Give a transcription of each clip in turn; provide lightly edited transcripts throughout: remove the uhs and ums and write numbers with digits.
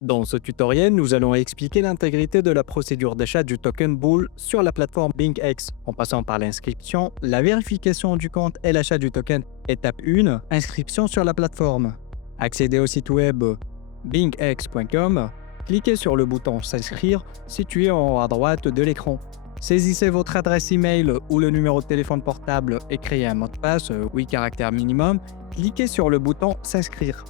Dans ce tutoriel, nous allons expliquer l'intégrité de la procédure d'achat du token Bull sur la plateforme BingX, en passant par l'inscription, la vérification du compte et l'achat du token. Étape 1, inscription sur la plateforme. Accédez au site web bingx.com, cliquez sur le bouton S'inscrire situé en haut à droite de l'écran. Saisissez votre adresse email ou le numéro de téléphone portable et créez un mot de passe 8 caractères minimum. Cliquez sur le bouton S'inscrire.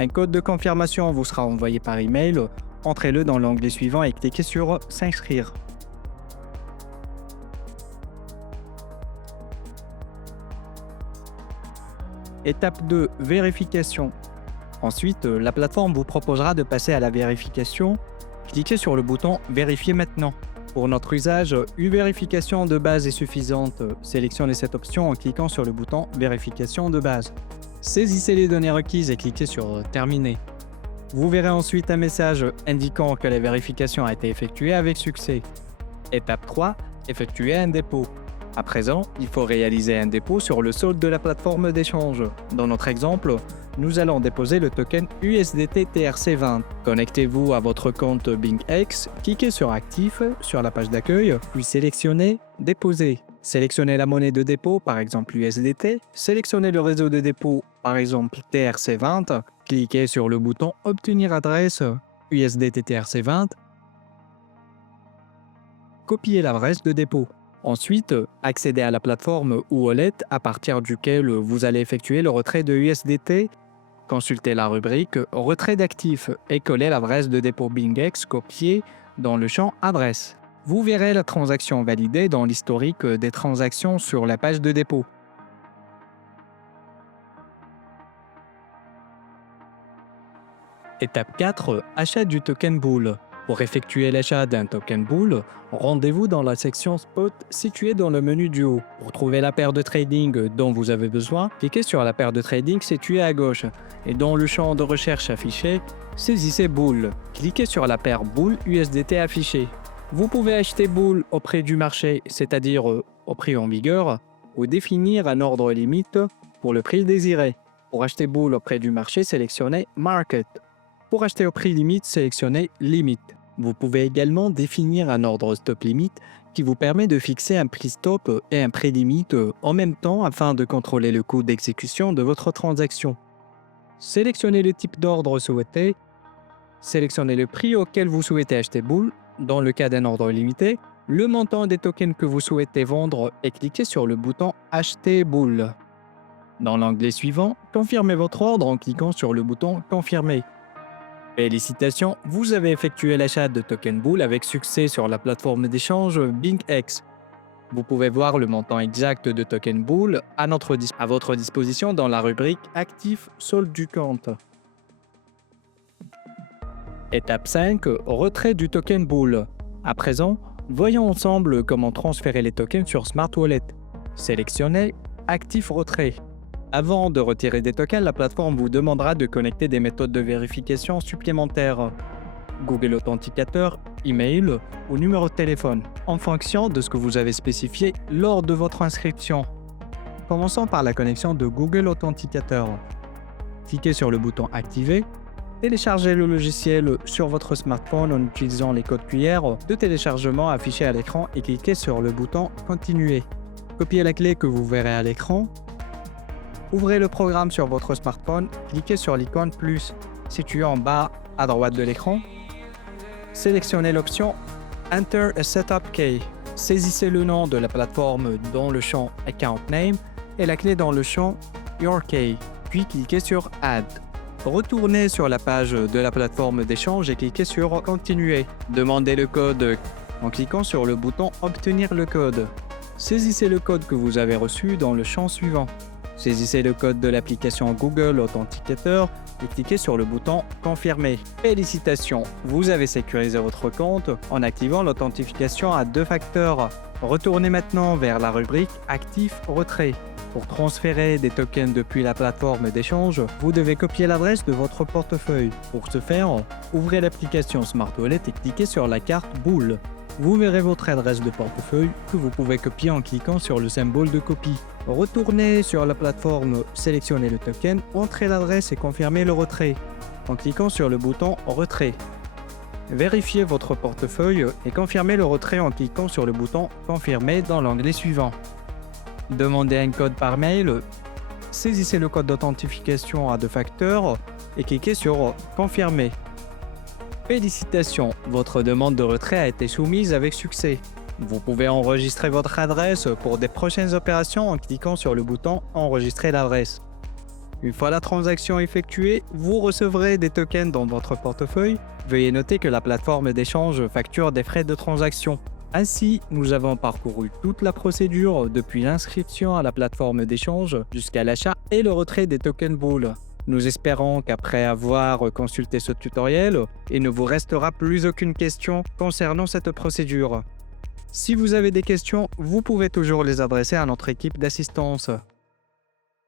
Un code de confirmation vous sera envoyé par email. Entrez-le dans l'onglet suivant et cliquez sur S'inscrire. Étape 2, vérification. Ensuite, la plateforme vous proposera de passer à la vérification. Cliquez sur le bouton Vérifier maintenant. Pour notre usage, une vérification de base est suffisante. Sélectionnez cette option en cliquant sur le bouton Vérification de base. Saisissez les données requises et cliquez sur Terminer. Vous verrez ensuite un message indiquant que la vérification a été effectuée avec succès. Étape 3, effectuer un dépôt. À présent, il faut réaliser un dépôt sur le solde de la plateforme d'échange. Dans notre exemple, nous allons déposer le token USDT TRC20. Connectez-vous à votre compte BingX, cliquez sur Actif sur la page d'accueil, puis sélectionnez Déposer. Sélectionnez la monnaie de dépôt, par exemple USDT. Sélectionnez le réseau de dépôt, par exemple TRC20. Cliquez sur le bouton Obtenir adresse USDT TRC20. Copiez l'adresse de dépôt. Ensuite, accédez à la plateforme ou wallet à partir duquel vous allez effectuer le retrait de USDT. Consultez la rubrique Retrait d'actifs et collez l'adresse de dépôt BingX copiée dans le champ Adresse. Vous verrez la transaction validée dans l'historique des transactions sur la page de dépôt. Étape 4, achat du token Bull. Pour effectuer l'achat d'un token Bull, rendez-vous dans la section Spot située dans le menu du haut. Pour trouver la paire de trading dont vous avez besoin, cliquez sur la paire de trading située à gauche et dans le champ de recherche affiché, saisissez Bull. Cliquez sur la paire Bull USDT affichée. Vous pouvez acheter Bull au prix du marché, c'est-à-dire au prix en vigueur, ou définir un ordre limite pour le prix désiré. Pour acheter Bull au prix du marché, sélectionnez Market. Pour acheter au prix limite, sélectionnez Limit. Vous pouvez également définir un ordre stop limite qui vous permet de fixer un prix stop et un prix limite en même temps afin de contrôler le coût d'exécution de votre transaction. Sélectionnez le type d'ordre souhaité. Sélectionnez le prix auquel vous souhaitez acheter Bull. Dans le cas d'un ordre limité, le montant des tokens que vous souhaitez vendre et cliquez sur le bouton Acheter Bull. Dans l'onglet suivant, confirmez votre ordre en cliquant sur le bouton Confirmer. Félicitations, vous avez effectué l'achat de token Bull avec succès sur la plateforme d'échange BingX. Vous pouvez voir le montant exact de token Bull à votre disposition dans la rubrique Actif solde du compte. Étape 5, retrait du token Bull. À présent, voyons ensemble comment transférer les tokens sur Smart Wallet. Sélectionnez Actif retrait. Avant de retirer des tokens, la plateforme vous demandera de connecter des méthodes de vérification supplémentaires. Google Authenticateur, email ou numéro de téléphone, en fonction de ce que vous avez spécifié lors de votre inscription. Commençons par la connexion de Google Authenticateur. Cliquez sur le bouton Activer. Téléchargez le logiciel sur votre smartphone en utilisant les codes QR de téléchargement affichés à l'écran et cliquez sur le bouton Continuer. Copiez la clé que vous verrez à l'écran. Ouvrez le programme sur votre smartphone, cliquez sur l'icône plus située en bas à droite de l'écran. Sélectionnez l'option Enter a Setup Key. Saisissez le nom de la plateforme dans le champ Account Name et la clé dans le champ Your Key, puis cliquez sur Add. Retournez sur la page de la plateforme d'échange et cliquez sur Continuer. Demandez le code en cliquant sur le bouton Obtenir le code. Saisissez le code que vous avez reçu dans le champ suivant. Saisissez le code de l'application Google Authenticateur et cliquez sur le bouton Confirmer. Félicitations, vous avez sécurisé votre compte en activant l'authentification à 2 facteurs. Retournez maintenant vers la rubrique Actif Retrait. Pour transférer des tokens depuis la plateforme d'échange, vous devez copier l'adresse de votre portefeuille. Pour ce faire, ouvrez l'application Smart Wallet et cliquez sur la carte Bull. Vous verrez votre adresse de portefeuille que vous pouvez copier en cliquant sur le symbole de copie. Retournez sur la plateforme, sélectionnez le token, entrez l'adresse et confirmez le retrait. en cliquant sur le bouton Retrait. Vérifiez votre portefeuille et confirmez le retrait en cliquant sur le bouton Confirmer dans l'onglet suivant. Demandez un code par mail. Saisissez le code d'authentification à 2 facteurs et cliquez sur Confirmer. Félicitations, votre demande de retrait a été soumise avec succès. Vous pouvez enregistrer votre adresse pour des prochaines opérations en cliquant sur le bouton Enregistrer l'adresse. Une fois la transaction effectuée, vous recevrez des tokens dans votre portefeuille. Veuillez noter que la plateforme d'échange facture des frais de transaction. Ainsi, nous avons parcouru toute la procédure depuis l'inscription à la plateforme d'échange jusqu'à l'achat et le retrait des token Bull. Nous espérons qu'après avoir consulté ce tutoriel, il ne vous restera plus aucune question concernant cette procédure. Si vous avez des questions, vous pouvez toujours les adresser à notre équipe d'assistance.